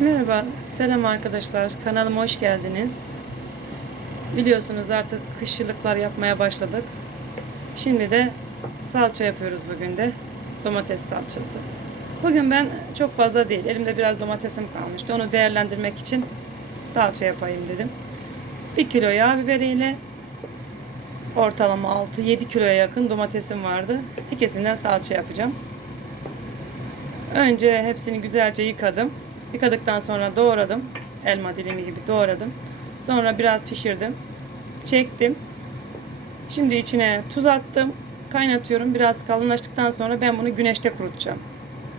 Merhaba, selam arkadaşlar. Kanalıma hoş geldiniz. Biliyorsunuz artık kışçılıklar yapmaya başladık. Şimdi de salça yapıyoruz bugün de. Domates salçası. Bugün ben çok fazla değil, elimde biraz domatesim kalmıştı. Onu değerlendirmek için salça yapayım dedim. 1 kilo yağ biberiyle ortalama 6-7 kiloya yakın domatesim vardı. İkisinden salça yapacağım. Önce hepsini güzelce yıkadım. Yıkadıktan sonra doğradım. Elma dilimi gibi doğradım. Sonra biraz pişirdim. Çektim. Şimdi içine tuz attım. Kaynatıyorum. Biraz kalınlaştıktan sonra ben bunu güneşte kurutacağım.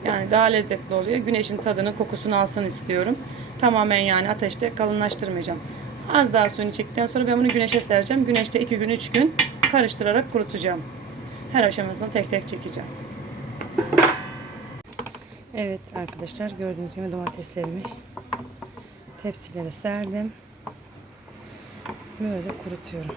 Yani daha lezzetli oluyor. Güneşin tadını, kokusunu alsın istiyorum. Tamamen yani ateşte kalınlaştırmayacağım. Az daha suyunu çektikten sonra ben bunu güneşe sereceğim. Güneşte 2 gün 3 gün karıştırarak kurutacağım. Her aşamasını tek tek çekeceğim. Evet arkadaşlar gördüğünüz gibi domateslerimi tepsilere serdim. Böyle kurutuyorum.